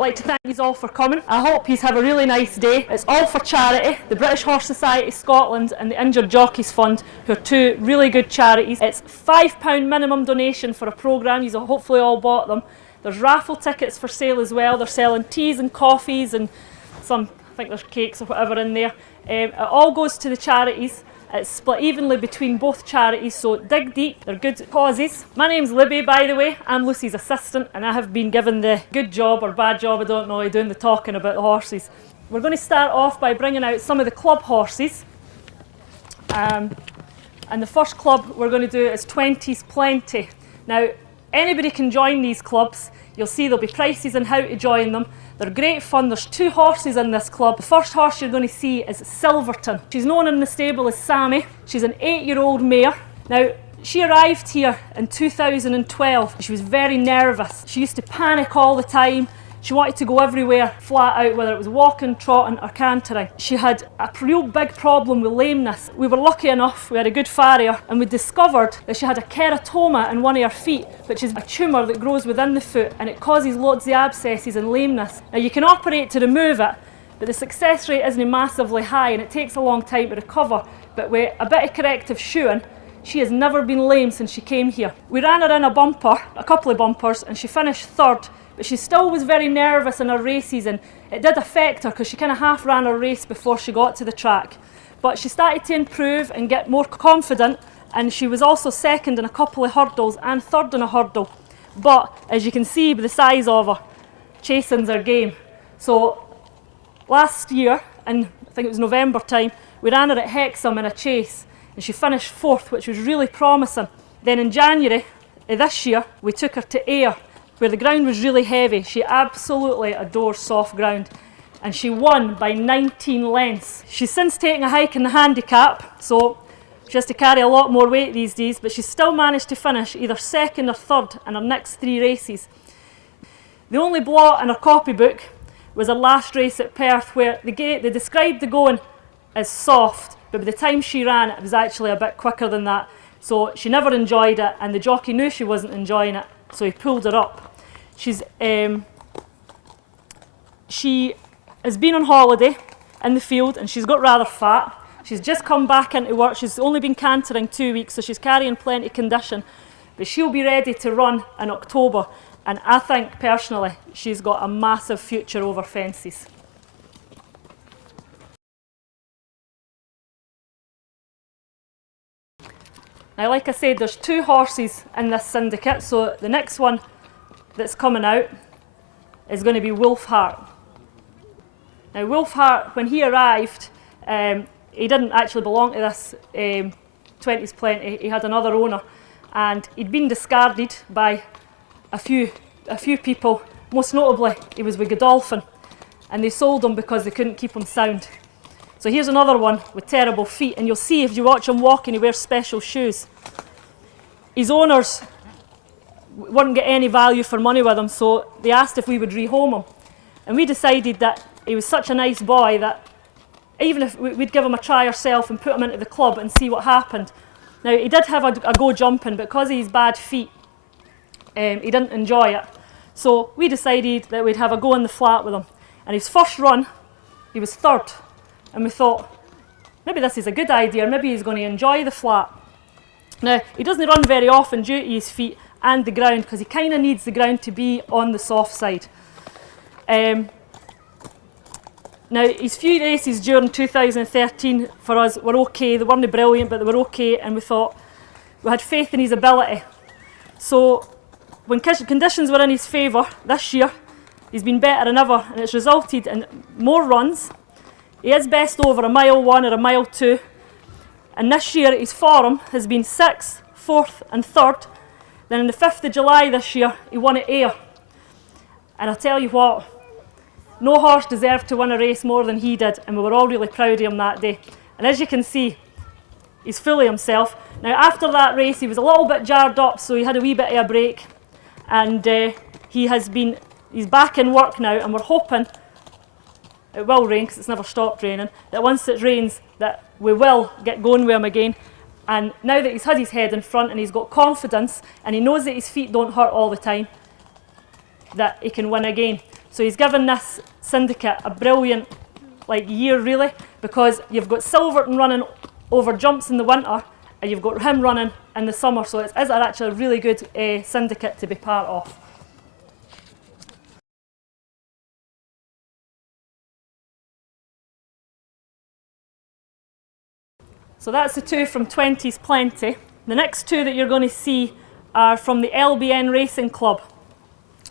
like to thank you all for coming. I hope you have a really nice day. It's all for charity, the British Horse Society Scotland and the Injured Jockeys Fund, who are two really good charities. It's £5 minimum donation for a programme. You've hopefully all bought them. There's raffle tickets for sale as well. They're selling teas and coffees and some, I think there's cakes or whatever in there. It all goes to the charities. It's split evenly between both charities, so dig deep, they're good causes. My name's Libby, by the way. I'm Lucy's assistant, and I have been given the good job or bad job, I don't know, doing the talking about the horses. We're going to start off by bringing out some of the club horses. And the first club we're going to do is 20's Plenty. Now, anybody can join these clubs. You'll see there'll be prices on how to join them. They're great fun. There's two horses in this club. The first horse you're going to see is Silverton. She's known in the stable as Sammy. She's an 8-year-old mare. Now, she arrived here in 2012. She was very nervous. She used to panic all the time. She wanted to go everywhere flat out, whether it was walking, trotting or cantering. She had a real big problem with lameness. We were lucky enough, we had a good farrier, and we discovered that she had a keratoma in one of her feet, which is a tumour that grows within the foot, and it causes loads of abscesses and lameness. Now you can operate to remove it, but the success rate isn't massively high and it takes a long time to recover. But with a bit of corrective shoeing, she has never been lame since she came here. We ran her in a bumper, a couple of bumpers, and she finished third. But she still was very nervous in her races, and it did affect her because she kind of half ran her race before she got to the track. But she started to improve and get more confident, and she was also second in a couple of hurdles and third in a hurdle. But as you can see by the size of her, chasing's her game. So last year, in I think it was November time, we ran her at Hexham in a chase, and she finished fourth, which was really promising. Then in January of this year, we took her to Ayr, where the ground was really heavy. She absolutely adores soft ground, and she won by 19 lengths. She's since taken a hike in the handicap, so she has to carry a lot more weight these days, but she's still managed to finish either second or third in her next 3 races. The only blot in her copybook was her last race at Perth, where they described the going as soft, but by the time she ran it was actually a bit quicker than that. So she never enjoyed it, and the jockey knew she wasn't enjoying it, so he pulled her up. She has been on holiday in the field and she's got rather fat. She's just come back into work. She's only been cantering 2 weeks, so she's carrying plenty of condition. But she'll be ready to run in October, and I think personally she's got a massive future over fences. Now, like I said, there's 2 horses in this syndicate, so the next one that's coming out is going to be Wolfhard. Now Wolfhard, when he arrived, he didn't actually belong to this 20's Plenty. He had another owner, and he'd been discarded by a few people. Most notably, he was with Godolphin, and they sold him because they couldn't keep him sound. So here's another one with terrible feet, and you'll see if you watch him walking, he wears special shoes. His owners wouldn't get any value for money with him, so they asked if we would rehome him. And we decided that he was such a nice boy that even if we'd give him a try ourselves and put him into the club and see what happened. Now, he did have a go jumping, but because of his bad feet, he didn't enjoy it. So we decided that we'd have a go in the flat with him. And his first run, he was third. And we thought, maybe this is a good idea, maybe he's going to enjoy the flat. Now, he doesn't run very often due to his feet and the ground, because he kind of needs the ground to be on the soft side. Now, his few races during 2013 for us were okay. They weren't brilliant, but they were okay, and we thought we had faith in his ability. So when conditions were in his favour this year, he's been better than ever, and it's resulted in more runs. He is best over a mile 1 or a mile 2, and this year his form has been 6th, 4th and 3rd. Then on the 5th of July this year, he won at Ayr. And I'll tell you what, no horse deserved to win a race more than he did, and we were all really proud of him that day. And as you can see, he's fully himself. Now, after that race, he was a little bit jarred up, so he had a wee bit of a break. And he's back in work now, and we're hoping, it will rain because it's never stopped raining, that once it rains, that we will get going with him again. And now that he's had his head in front and he's got confidence and he knows that his feet don't hurt all the time, that he can win again. So he's given this syndicate a brilliant year really, because you've got Silverton running over jumps in the winter and you've got him running in the summer, so it is actually a really good syndicate to be part of. So that's the two from 20's Plenty. The next two that you're going to see are from the LBN Racing Club.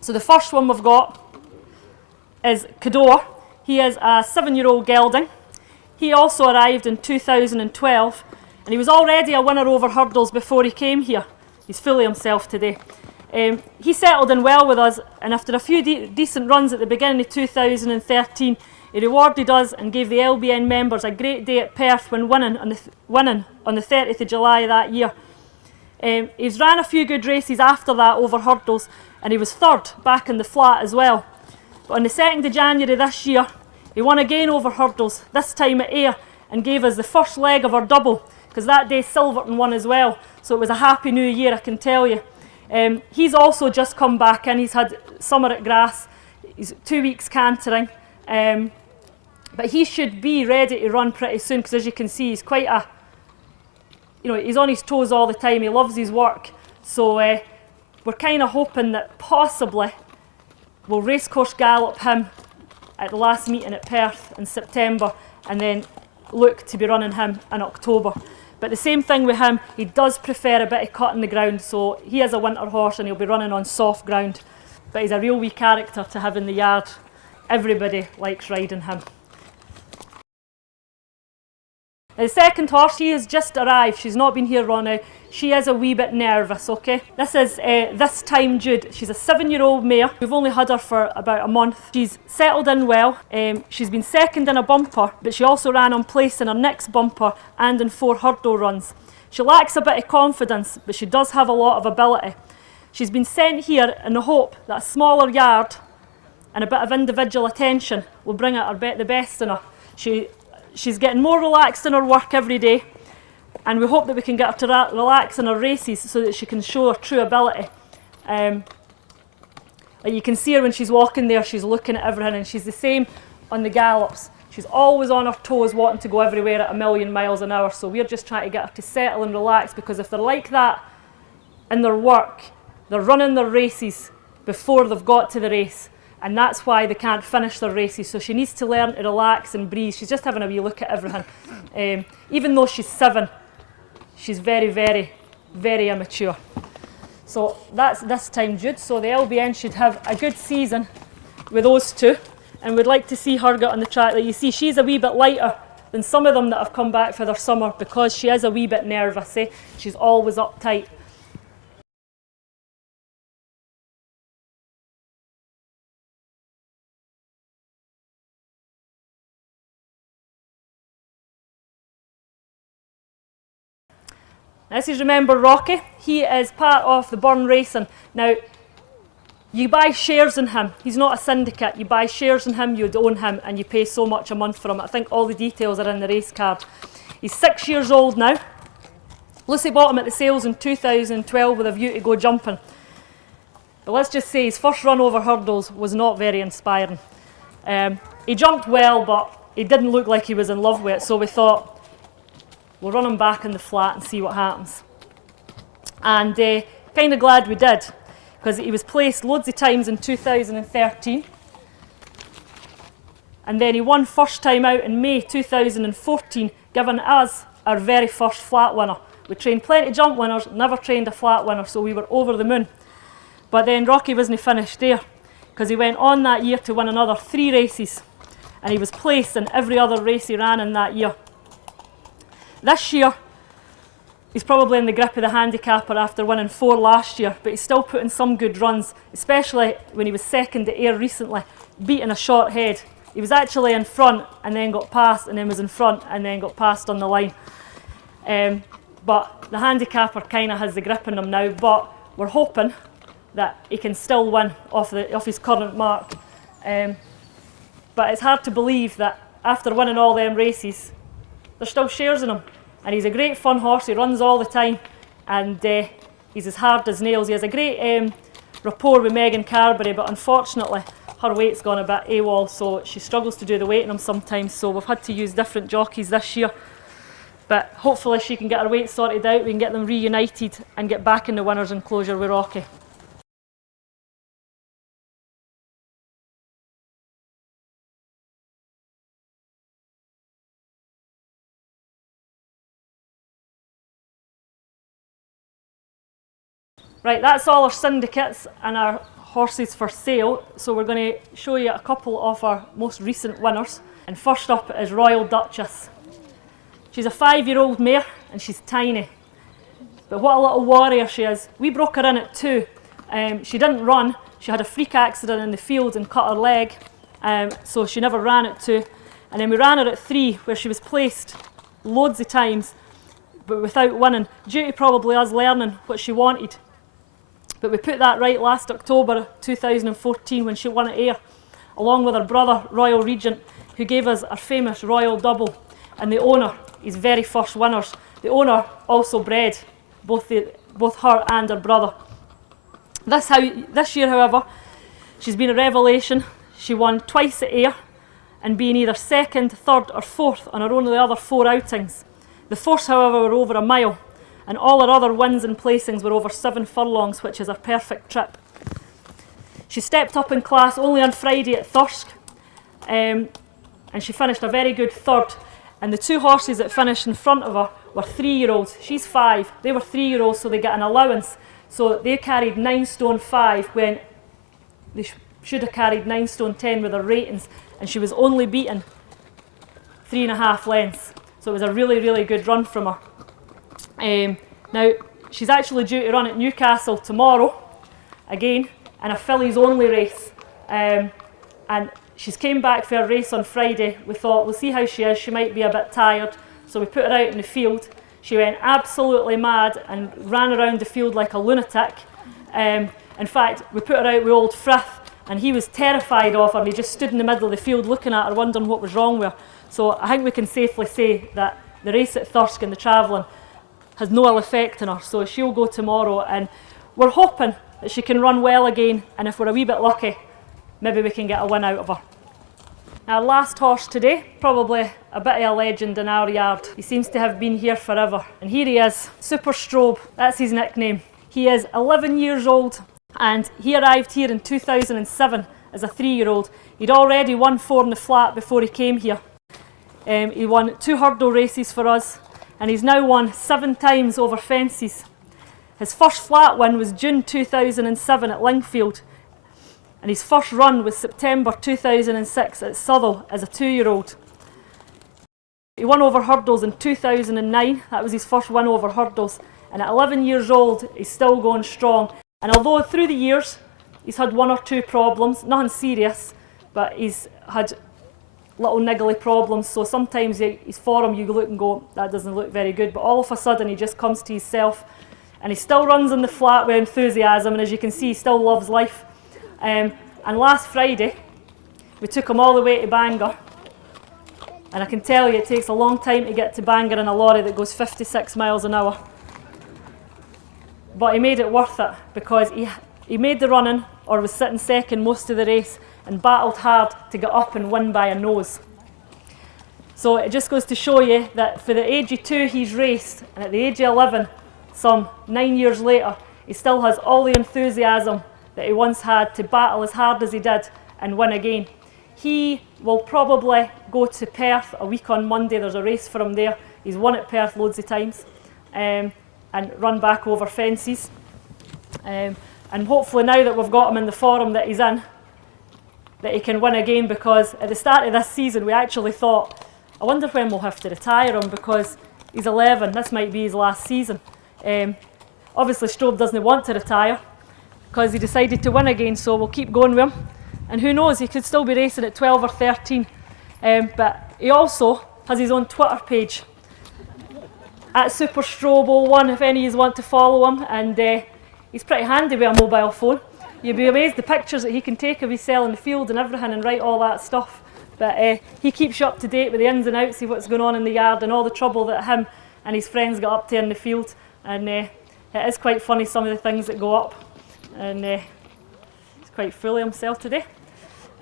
So the first one we've got is Cador. He is a 7-year-old gelding. He also arrived in 2012 and he was already a winner over hurdles before he came here. He's fully himself today. He settled in well with us, and after a few decent runs at the beginning of 2013, he rewarded us and gave the LBN members a great day at Perth when winning on the 30th of July that year. He's ran a few good races after that over hurdles, and he was third back in the flat as well. But on the 2nd of January this year, he won again over hurdles, this time at Ayr, and gave us the first leg of our double, because that day Silverton won as well. So it was a happy new year, I can tell you. He's also just come back in. He's had summer at grass. He's 2 weeks cantering. But he should be ready to run pretty soon, because as you can see, he's quite a, he's on his toes all the time. He loves his work. So we're kind of hoping that possibly we'll racecourse gallop him at the last meeting at Perth in September, and then look to be running him in October. But the same thing with him, he does prefer a bit of cut in the ground, so he is a winter horse and he'll be running on soft ground. But he's a real wee character to have in the yard. Everybody likes riding him. The second horse, she has just arrived. She's not been here long now. She is a wee bit nervous, okay? This is This Time Jude. She's a 7-year-old mare. We've only had her for about a month. She's settled in well. She's been second in a bumper, but she also ran on place in her next bumper and in 4 hurdle runs. She lacks a bit of confidence, but she does have a lot of ability. She's been sent here in the hope that a smaller yard and a bit of individual attention will bring out the best in her. She's getting more relaxed in her work every day, and we hope that we can get her to relax in her races so that she can show her true ability. You can see her when she's walking there, she's looking at everything, and she's the same on the gallops. She's always on her toes, wanting to go everywhere at 1,000,000 miles an hour, so we're just trying to get her to settle and relax, because if they're like that in their work, they're running their races before they've got to the race. And that's why they can't finish their races. So she needs to learn to relax and breathe. She's just having a wee look at everything. Even though she's 7, she's very, very, very immature. So that's This Time Jude. So the LBN should have a good season with those two. And we'd like to see her get on the track. Like you see, she's a wee bit lighter than some of them that have come back for their summer, because she is a wee bit nervous. She's always uptight. This is Remember Rocky. He is part of the Burn Racing. Now, you buy shares in him. He's not a syndicate. You buy shares in him, you own him, and you pay so much a month for him. I think all the details are in the race card. He's 6 years old now. Lucy bought him at the sales in 2012 with a view to go jumping. But let's just say his first run over hurdles was not very inspiring. He jumped well, but he didn't look like he was in love with it, so we thought, we'll run him back in the flat and see what happens. And kind of glad we did, because he was placed loads of times in 2013. And then he won first time out in May 2014, giving us our very first flat winner. We trained plenty of jump winners, never trained a flat winner, so we were over the moon. But then Rocky wasn't finished there, because he went on that year to win another 3 races. And he was placed in every other race he ran in that year. This year, he's probably in the grip of the handicapper after winning 4 last year, but he's still putting some good runs, especially when he was second at Ayr recently, beating a short head. He was actually in front and then got past, and then was in front and then got past on the line. But the handicapper kind of has the grip on him now, but we're hoping that he can still win off his current mark. But it's hard to believe that after winning all them races, there's still shares in him. And he's a great fun horse. He runs all the time, and he's as hard as nails. He has a great rapport with Megan Carberry, but unfortunately her weight's gone a bit AWOL, so she struggles to do the weight in them sometimes, so we've had to use different jockeys this year. But hopefully she can get her weight sorted out, we can get them reunited and get back in the winner's enclosure with Rocky. Right, that's all our syndicates and our horses for sale, so we're going to show you a couple of our most recent winners. And first up is Royal Duchess. She's a 5-year-old mare and she's tiny, but what a little warrior she is. We broke her in at 2. She didn't run, she had a freak accident in the field and cut her leg, so she never ran at 2. And then we ran her at 3, where she was placed loads of times but without winning, due to probably us learning what she wanted. But we put that right last October 2014 when she won at Ayr, along with her brother Royal Regent, who gave us our famous Royal Double, and the owner, his very first winners. The owner also bred both her and her brother. This year, however, she's been a revelation. She won twice at Ayr, and being either 2nd, 3rd or 4th on her only other 4 outings. The first, however, were over a mile, and all her other wins and placings were over 7 furlongs, which is her perfect trip. She stepped up in class only on Friday at Thirsk, and she finished a very good 3rd. And the 2 horses that finished in front of her were 3-year-olds. She's 5, they were 3-year-olds, so they get an allowance. So they carried 9 stone 5 when they should have carried 9 stone 10 with their ratings, and she was only beaten 3.5 lengths. So it was a really, really good run from her. Now, she's actually due to run at Newcastle tomorrow, again, in a fillies only race. And she's came back for a race on Friday. We thought, we'll see how she is, she might be a bit tired. So we put her out in the field. She went absolutely mad and ran around the field like a lunatic. In fact, we put her out with old Frith, and he was terrified of her, and he just stood in the middle of the field looking at her, wondering what was wrong with her. So I think we can safely say that the race at Thirsk and the travelling has no ill effect on her, so she'll go tomorrow, and we're hoping that she can run well again, and if we're a wee bit lucky, maybe we can get a win out of her. Our last horse today, probably a bit of a legend in our yard. He seems to have been here forever, and here he is, Super Straub, that's his nickname. He is 11 years old, and he arrived here in 2007 as a 3-year-old. He'd already won 4 in the flat before he came here. He won 2 hurdle races for us, and he's now won 7 times over fences. His first flat win was June 2007 at Lingfield, and his first run was September 2006 at Southall as a 2-year-old. He won over hurdles in 2009, that was his first win over hurdles, and at 11 years old he's still going strong. And although through the years he's had 1 or 2 problems, nothing serious, but he's had little niggly problems, so sometimes his form you look and go, that doesn't look very good, but all of a sudden he just comes to himself, and he still runs in the flat with enthusiasm, and as you can see he still loves life. And last Friday we took him all the way to Bangor, and I can tell you it takes a long time to get to Bangor in a lorry that goes 56 miles an hour, but he made it worth it, because he made the run-in, or was sitting second most of the race, and battled hard to get up and win by a nose. So it just goes to show you that for the age of 2 he's raced, and at the age of 11, some 9 years later, he still has all the enthusiasm that he once had to battle as hard as he did and win again. He will probably go to Perth a week on Monday. There's a race for him there. He's won at Perth loads of times, and run back over fences. And hopefully now that we've got him in the form that he's in, that he can win again, because at the start of this season we actually thought, I wonder when we'll have to retire him, because he's 11, this might be his last season. Obviously Straub doesn't want to retire because he decided to win again, so we'll keep going with him, and who knows, he could still be racing at 12 or 13. But he also has his own Twitter page at Super Straub 01 if any of you want to follow him, and he's pretty handy with a mobile phone. You'd be amazed the pictures that he can take of himself in the field and everything, and write all that stuff. But he keeps you up to date with the ins and outs of what's going on in the yard and all the trouble that him and his friends got up to in the field. And it is quite funny, some of the things that go up. And he's quite full of himself today.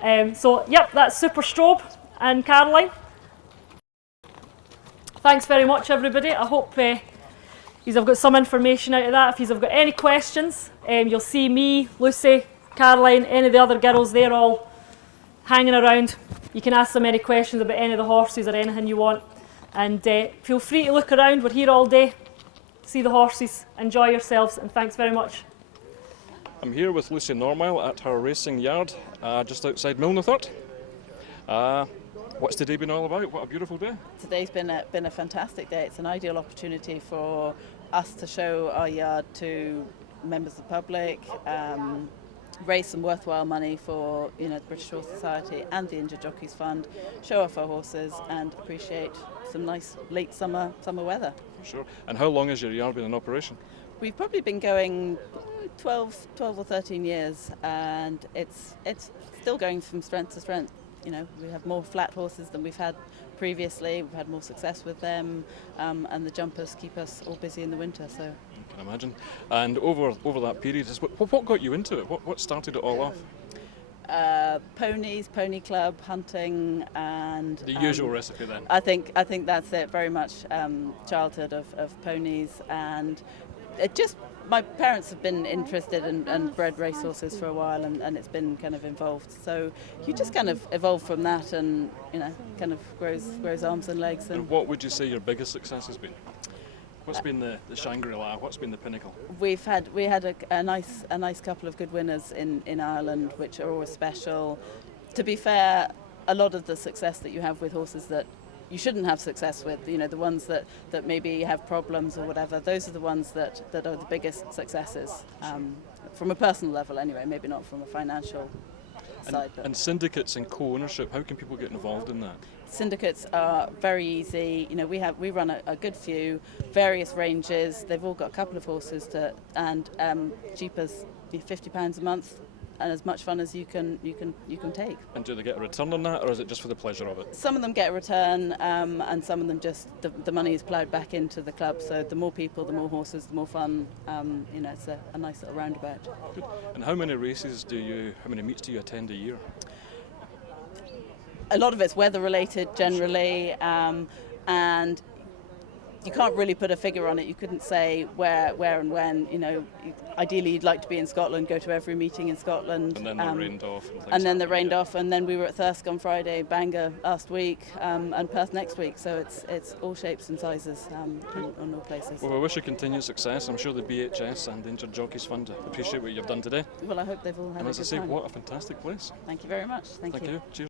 So, yep, that's Super Straub and Caroline. Thanks very much, everybody. I hope you've got some information out of that. If you've got any questions, you'll see me, Lucy, Caroline, any of the other girls, they're all hanging around. You can ask them any questions about any of the horses or anything you want. And feel free to look around. We're here all day. See the horses, enjoy yourselves, and thanks very much. I'm here with Lucy Normile at her racing yard just outside Milnathort. What's today been all about? What a beautiful day. Today's been a fantastic day. It's an ideal opportunity for us to show our yard to members of the public, raise some worthwhile money for the British Horse Society and the Injured Jockeys Fund, show off our horses and appreciate some nice late summer weather. Sure. And how long has your yard been in operation? We've probably been going 12 or 13 years, and it's still going from strength to strength. We have more flat horses than we've had previously. We've had more success with them, and the jumpers keep us all busy in the winter. So I can imagine. And over that period, what got you into it? What started it all off? Ponies, pony club, hunting, and the usual recipe then. I think that's it. Very much childhood of ponies, and it just. My parents have been interested and bred racehorses for a while, and it's been kind of involved. So you just kind of evolve from that, and kind of grows arms and legs. And what would you say your biggest success has been? What's been the Shangri-La? What's been the pinnacle? We had a nice couple of good winners in Ireland, which are always special. To be fair, a lot of the success that you have with horses that you shouldn't have success with, the ones that maybe have problems or whatever, those are the ones that are the biggest successes, from a personal level anyway, maybe not from a financial side. And syndicates and co-ownership, how can people get involved in that? Syndicates are very easy. We run a good few, various ranges. They've all got a couple of horses and cheap as £50 a month, and as much fun as you can take. And do they get a return on that, or is it just for the pleasure of it? Some of them get a return, and some of them just the money is ploughed back into the club. So the more people, the more horses, the more fun. It's a nice little roundabout. Good. And how many meets do you attend a year? A lot of it's weather related generally, and you can't really put a figure on it. You couldn't say where and when. Ideally you'd like to be in Scotland, go to every meeting in Scotland. And then they're rained off. And then we were at Thirsk on Friday, Bangor last week, and Perth next week. So it's all shapes and sizes on all places. Well, we wish you continued success. I'm sure the BHS and the Injured Jockeys Fund appreciate what you've done today. Well, I hope they've all had a good time. And as I say, what a fantastic place. Thank you very much. Thank you. Cheers.